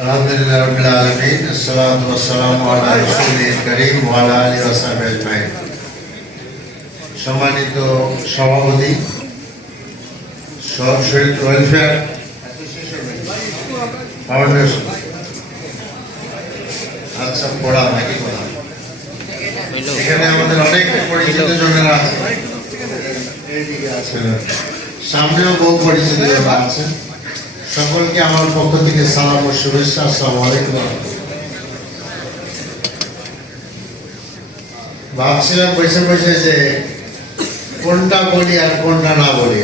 আলহামদুলিল্লাহ রাব্বিল আলামিন আসসালাতু ওয়াসসালামু আলা রাসূলিল কারীম ওয়া আলা আলিহি ওয়া সাহবিহি আজমাইন। সম্মানিত সভাপতি শহীদ ওয়েলফেয়ার ফাউন্ডেশন, আচ্ছা পড়া নাকি বলা, এখানে আমাদের অনেক পরিচিত জনেরা আছে, এইদিকে আছেন, সামনেও বহু পরিচিত জনেরা আছেন। সকলকে আমার পক্ষ থেকে সালাম ও শুভেচ্ছা। আসসালামু আলাইকুম। ভাবছিলাম বসে বসে যে কোনটা বলি আর কোনটা না বলি।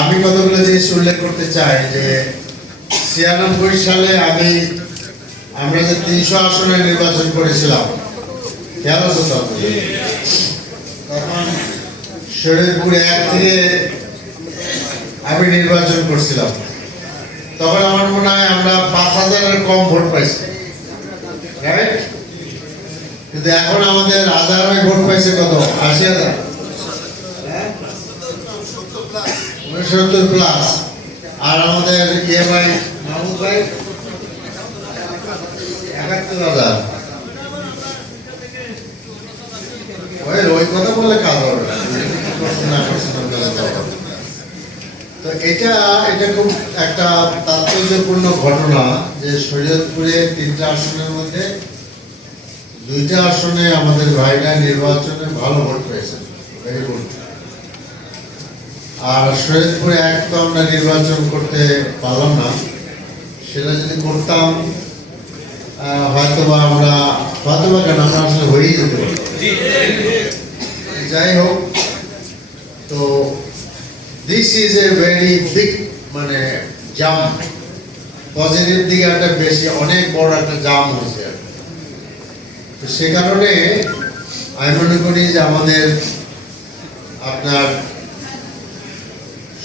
আমি কতগুলো জিনিস উল্লেখ করতে চাই যে 96 সালে আমরা যে 300 আসনে নির্বাচন করেছিলাম, খেয়াল আছে তো? তখন শরীয়তপুর 1 থেকে আমি নির্বাচন করছিলাম। তখন আমার মনে হয় আমরা 5000-এর কম ভোট পাইছি, রাইট? কিন্তু এখন আমাদের হাজার ভোট পাইছে কত? 80,000, 69 প্লাস। আর আমাদের ভাই মাহমুদ ভাই 71,000। ওই কথা বললে কাজ হবে না। তো এটা খুব একটা তাৎপর্যপূর্ণ ঘটনা যে শরীয়তপুরে 3টা আসনের মধ্যে 2টা আসনে আমাদের ভাইরা নির্বাচনে ভালো ভোট পেয়েছেন, ভেরি গুড। আর শরীয়তপুরে 1 তো আমরা নির্বাচন করতে পারলাম না। সেটা যদি করতাম হয়তোবা কেন আমরা আসলে হয়েই যেতে পারতাম। যাই হোক, তো this is a very big jump, positive দিকে একটা বেশি অনেক বড় একটা জাম্প হয়েছে। তো সে কারণে আমি মনে করি যে আমাদের আপনার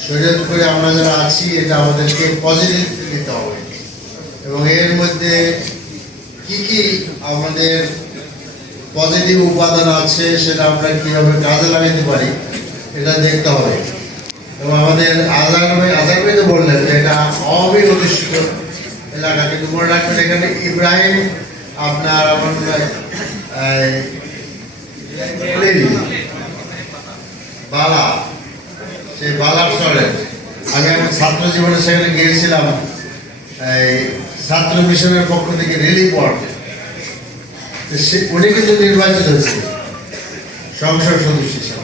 শরীয়তপুরে আমরা যারা আছি এটা আমাদেরকে পজিটিভ নিতে হবে এবং এর মধ্যে কি কি আমাদের পজিটিভ উপাদান আছে সেটা আমরা কিভাবে কাজে লাগাইতে পারি এটা দেখতে হবে। এবং আমাদের আজহার ভাই তো বললেন যে এটা আওয়ামী অধিষ্ঠিত এলাকা, কিন্তু মনে রাখবেন এখানে ইব্রাহিম আপনার বালা, সেই বালার চলে। আমি এখন ছাত্র জীবনে সেখানে গিয়েছিলাম ছাত্র মিশনের পক্ষ থেকে রিলিফ ওয়ার্কে। উনি কিন্তু নির্বাচিত হয়েছে সংসদ সদস্য হিসাবে।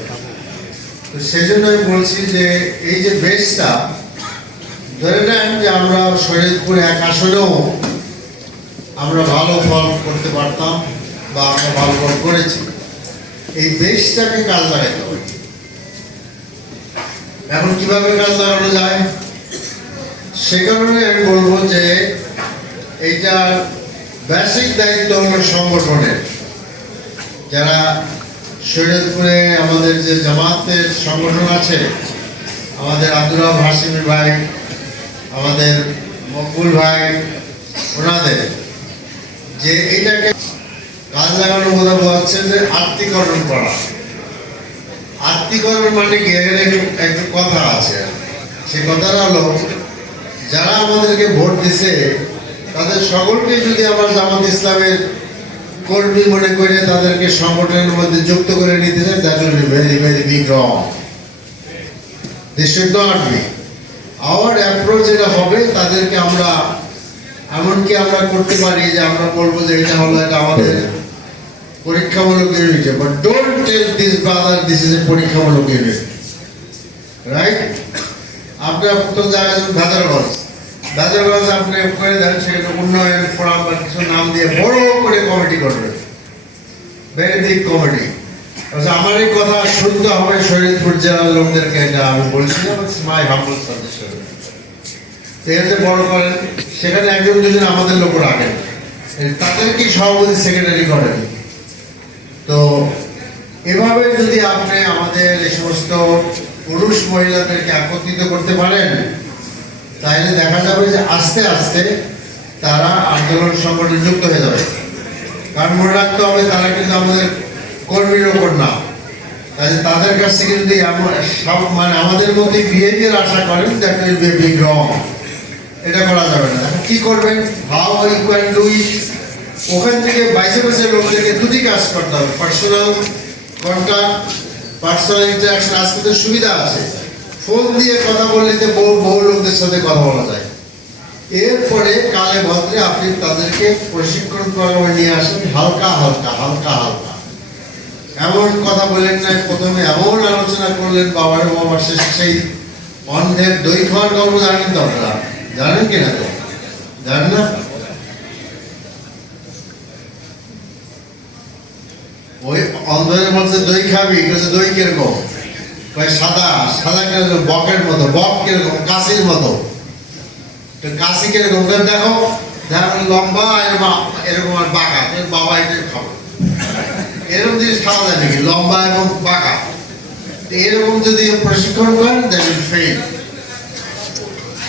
তো সেই জন্য আমি বলছি যে এই যে বেসটা ধরে নেন যে আমরা শরীয়তপুর 1 আসনেও আমরা ভালো ফল করতে পারতাম বা আমরা ভালো ফল করেছি, এই বেসটাকে কাজ লাগাইতে হবে। এখন কিভাবে কাজ লাগানো যায় সে কারণে আমি বলবো যে এইটার বেসিক দায়িত্ব হলো সংগঠনের। যারা শরীয়তপুরে আমাদের যে জামাতের সংগঠন আছে, আমাদের আব্দুর রব হাশিমি ভাই, আমাদের মকবুল ভাই, ওনাদের যে এইটাকে কাজ লাগানো বোঝাচ্ছে যে আত্মীকরণ করা। আত্মীকরণ মানে কি, একটা কথা আছে, সেই কথাটা হলো যারা আমাদেরকে ভোট দিছে তাদের সকলকে যদি আমরা জামাত ইসলামের কর্মী মনে করে তাদেরকে সংগঠনের মধ্যে যুক্ত করে নিতে চান, that will be very very big wrong. This should not be hour approach. যেটা হবে তাদেরকে আমরা এমনকি আমরা করতে পারি যে আমরা বলবো যে এটা হলো এটা আমাদের পরীক্ষামূলক unit, but don't tell this brother this is a পরীক্ষামূলক ইউনিট, রাইট? আপনি প্রথম জায়গায় বাজারগঞ্জ আপনি করে দেন, সেখানে উন্নয়ন ফোরাম বা কিছু নাম দিয়ে বড় করে কমিটি করবেন, ভেরি বিগ কমিটি। আমার এই কথা শুনতে হবে শরীয়তপুর জেলার লোকদেরকে, এটা আমি বলছিলাম মাই হাম্বল সাজেশন। এতে বড় করেন, সেখানে 1-2 আমাদের লোক রাখেন, তাদেরকে সভাপতি সেক্রেটারি করেন। তো এভাবে যদি আপনি আমাদের এই সমস্ত পুরুষ মহিলাদেরকে একত্রিত করতে পারেন তাহলে দেখা যাবে যে আস্তে আস্তে তারা আন্দোলন সংগঠনে যুক্ত হয়ে যাবে। কারণ মনে রাখতে হবে তারা কিন্তু আমাদের কর্মীর ওপর না, কাজে তাদের কাছ থেকে যদি আমাদের মধ্যে বিহেভিয়ার আশা করেন that will be big wrong. এটা করা যাবে না। কি করবেন, how you can do it. ওখান থেকে বাইসে বাইসে লোকদেরকে দুটি কাজ করতে হবে, পার্সোনাল কন্ট্যাক্ট, পার্সোনাল ইন্টারাকশন। আজকে তো সুবিধা আছে, ফোন দিয়ে কথা বললে বহু লোকদের সাথে কথা বলা যায়। এরপরে কালে ভদ্রে আপনি তাদেরকে প্রশিক্ষণ প্রোগ্রামে নিয়ে আসেন, হালকা হালকা হালকা হালকা। এমন কথা বলেন না প্রথমে, এমন আলোচনা করলেন বাবার বাবার শেষে সেই অন্ধের দই খাওয়ার গল্প জানেন তো আপনারা? জানেন কিনা? তো জানেন না? ওই অন্ধের মধ্যে দই খাবি, দই কিরকম? সাদা সাদা কিরকম? বকের মতো। বক কিরকম? কাশির মতো। কাশি কিরকম? দেখো দেখো লম্বা এরকম আর বাঁকা, বাবা এটা খাবো। এরকম জিনিস খাওয়া যায় নাকি? লম্বা এবং বাঁকা। এরকম যদি প্রশিক্ষণ করেন দেন ফেল।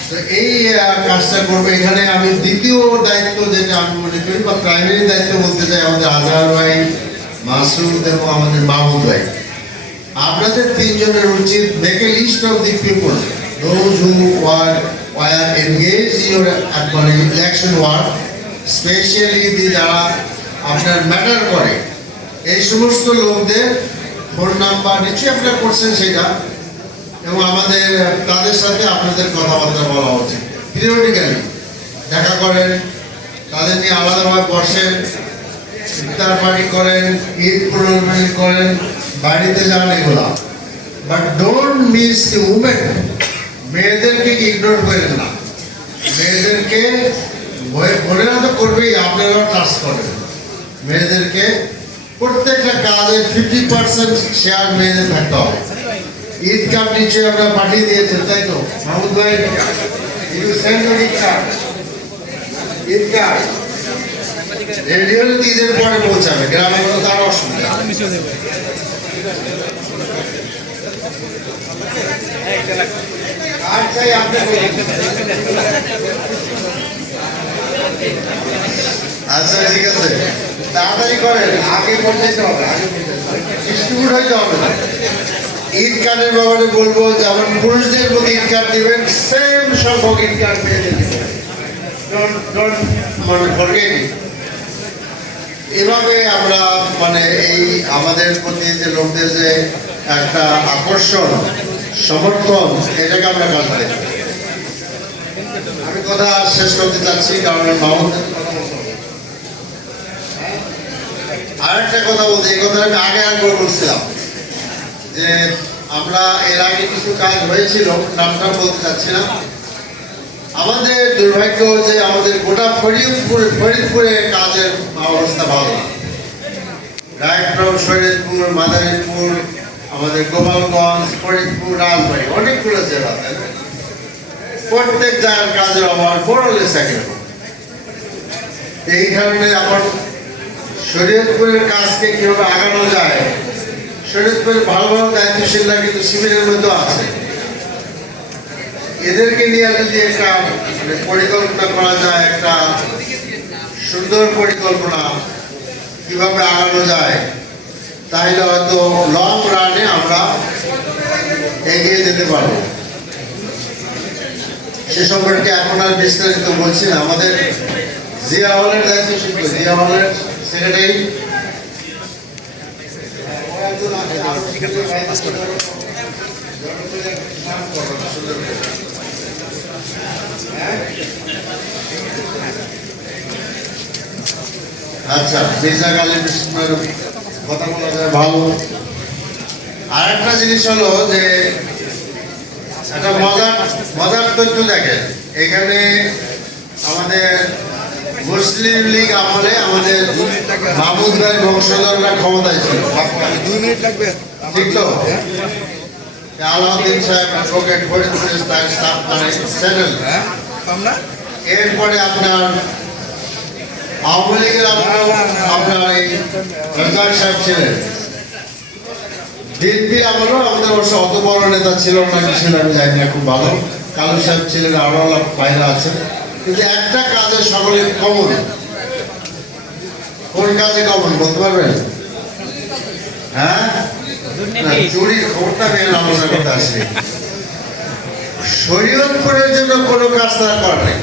তো এই কাজটা করবো। এখানে আমি দ্বিতীয় দায়িত্ব যেটা আমি মনে করি বা প্রাইমারি দায়িত্ব বলতে চাই, আমাদের আজহার ভাই, মাসুদ এবং আমাদের মাহমুদ ভাই, আপনাদের তিনজনের উচিত make a list of the people those who were engaged in your election work, specially যারা আপনার ম্যাটার করে, এই সমস্ত লোকদের ফোন নাম্বার নিশ্চয়ই আপনারা করছেন সেটা, এবং আমাদের তাদের সাথে আপনাদের কথাবার্তা বলা উচিত। পিরিয়ডিক্যালি দেখা করেন, তাদের নিয়ে আলাদাভাবে বসেন, ইফতার পার্টি করেন, ঈদ প্রোগ্রাম করেন, বাড়িতে যান, এগুলা। But don't miss the women. মেয়েদেরকে ইগনোর করেন না। মেয়েদেরকে বোনেরা তো করবেই, আপনারাও ট্রাস্ট করেন। মেয়েদেরকে প্রত্যেকটা কাজে 50% শেয়ার মেয়েদের থাকতে হবে। ঈদ কার্ড নিশ্চয়ই আমরা পাঠিয়ে দিয়েছেন, তাই তো মাহমুদ ভাই? ঈদ কার্ড রেডিও ঈদের পরে পৌঁছাবে, গ্রামে কোনো তার অসুবিধা। আচ্ছা ঠিক আছে, তাড়াতাড়ি করেন, আগে পৌঁছাইতে হবে, ডিস্ট্রিবিউট হইতে হবে না। ঈদ কার্ডের ব্যাপারে বলবো, যেমন পুরুষদের প্রতি ঈদ কার্ড দিবেন, সেম সংখ্যক ঈদ কার্ড মেয়েদের দিবেন। এভাবে আমরা এই আমাদের প্রতি যে লোকদের যে একটা আকর্ষণ, সমর্থন, এটাকে আমরা কাজে দেব। আমি কথা শেষ করতে চাচ্ছি, কারণ আরেকটা কথা বলতে, এই কথা আমি আগে একবার বলছিলাম যে আমরা এর আগে কিছু কাজ হয়েছিল, নামটা বলতে চাচ্ছি না। আমাদের দুর্ভাগ্য যে আমাদের গোটা ফরিদপুরে কাজের অবস্থা ভালো না। রায়পুর, শরীয়তপুর, মাদারীপুর, আমাদের গোপালগঞ্জ, ফরিদপুর, রাজবাড়ী, অনেকগুলো জেলা, প্রত্যেক জায়গার কাজের অভাব বড়লেস একরকম। এই কারণে এখন শরীয়তপুরের কাজকে কিভাবে আগানো যায়, শরীয়তপুরের ভালো ভালো দায়িত্বশীলরা কিন্তু শিবিরের মধ্যে আছে। এদেরকে নিয়ে যদি একটা পরিকল্পনা করা যায়, একটা সুন্দর পরিকল্পনা কিভাবে আগানো যায়, তাহলে হয়তো লং রানে আমরা এগিয়ে যেতে পারবো। সে সম্পর্কে এখন আর বিস্তারিত বলছি না। আমাদের জিয়া হলের দায়িত্ব শিখবে, জিয়া হলের সেক্রেটারি আচ্ছা, মির্জা গালিব কথা বলা যায় ভালো। আর একটা জিনিস হলো যে একটা মজার তথ্য দেখেন, এখানে আমাদের মুসলিম লীগ আমলে আমাদের মাহমুদ ভাই বংশধররা ক্ষমতায় ছিল। 2 মিনিট লাগবে, ঠিক তো? আলাউদ্দিন সাহেব অ্যাডভোকেট ফরিদপুরের তার স্টাফ সেটেল। এরপরে আপনার আওয়ামী লীগের আপনার এই রাজ্জাক সাহেব ছিলেন। বিএনপি আমলেও আমাদের অবশ্য অত বড় নেতা ছিল না, কি ছিল আমি জানি না, খুব ভালো কালু সাহেব ছিলেন, আরো বাইরে আছে। কিন্তু একটা কাজে সকলে কমন, কোন কাজে কমন বলতে পারবেন? হ্যাঁ, চুরির খবরটা নিয়ে আলোচনা করতে আসি। শরীয়তপুরের জন্য কোনো কাজ তারা করে নাই।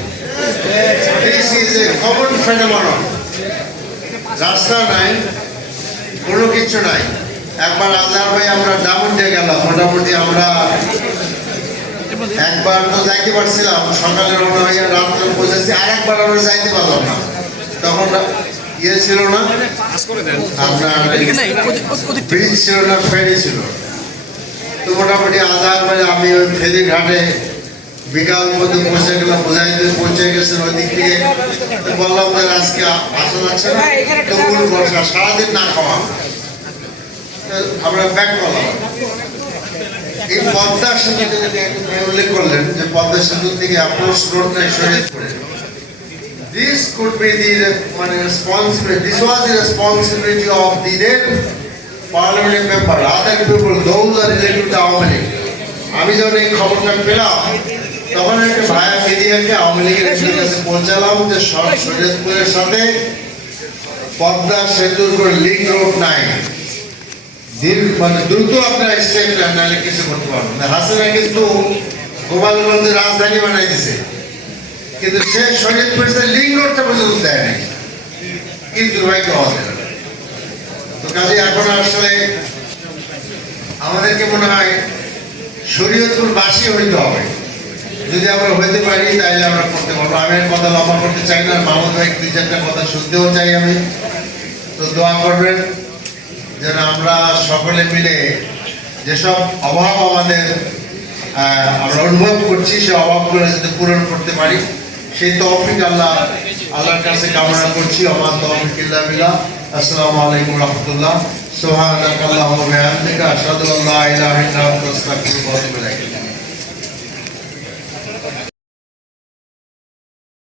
Common phenomenon. রাস্তা নাই, কোনো কিছু নাই। একবার আজহার ভাই আমরা ডাউনটে গেলাম, মোটামুটি আমরা একবার তো যাইতে পারছিলাম, সকালে রওনা হইয়া রাত্রে পৌঁছেছি, আর একবার আমরা যাইতে পারলাম না, তখন ইয়ে ছিল না আপনার ব্রিজ ছিল না, ফেরি ছিল। তো মোটামুটি আজহার ভাই আমি ওই ফেরি ঘাটে বিকাল মধ্যে পৌঁছে গেলাম, পৌঁছে গেছেন ওই দিক থেকে। তো বললাম যে আজকে আসা যাচ্ছে না, তবুল বর্ষা, সারাদিন না খাওয়া। আমরা ব্যাক করলাম। এই পদ্মা সেতু উল্লেখ করলেন যে পদ্মা সেতু থেকে অ্যাপ্রোচ রোডটা শরীয়তপুরে। This could be the responsibility. This was the responsibility of the then parliament member, other people, those are related to Aওয়ামী League. আমি যখন এই খবরটা পেলাম তখন একটা ভায়া মিডিয়াকে আওয়ামী লীগের কাছে পৌঁছালাম যে শরীয়তপুরের সাথে পদ্মা সেতুর কোনো লিঙ্ক রোড নাই, দ্রুত আপনারা স্টেপ নেন, নাহলে কিছু করতে পারবেন না। হাসিনা কিন্তু গোপালগঞ্জের রাজধানী বানাই দিছে, কিন্তু সে শরীয়তপুরের লিঙ্ক রোডটা পর্যন্ত দেয় নাই, কিন্তু দুর্ভাগ্য হবে। তো কাজে এখন আসলে আমাদেরকে মনে হয় শরীয়তপুরবাসী হইতে হবে। যদি আমরা হইতে পারি তাহলে আমরা করতে পারবো। আমি আর কথা লম্বা করতে চাই না, মাহমুদ ভাই 2-4টা কথা শুনতেও চাই আমি। তো দোয়া করবেন যেন আমরা সকলে মিলে যেসব অভাব আমাদের আমরা অনুভব করছি, সে অভাবগুলো যাতে পূরণ করতে পারি, সেই তৌফিক আল্লাহর কাছে কামনা করছি। আমার তৌফিক ইল্লা বিল্লাহ। আসসালামু আলাইকুম রহমতুল্লাহ। সুবহানাকাল্লাহুম্মা ওয়া বিহামদিকা আশহাদু আল্লা ইলাহা ইল্লা আনতা আস্তাগফিরুকা ওয়া আতুবু ইলাইক।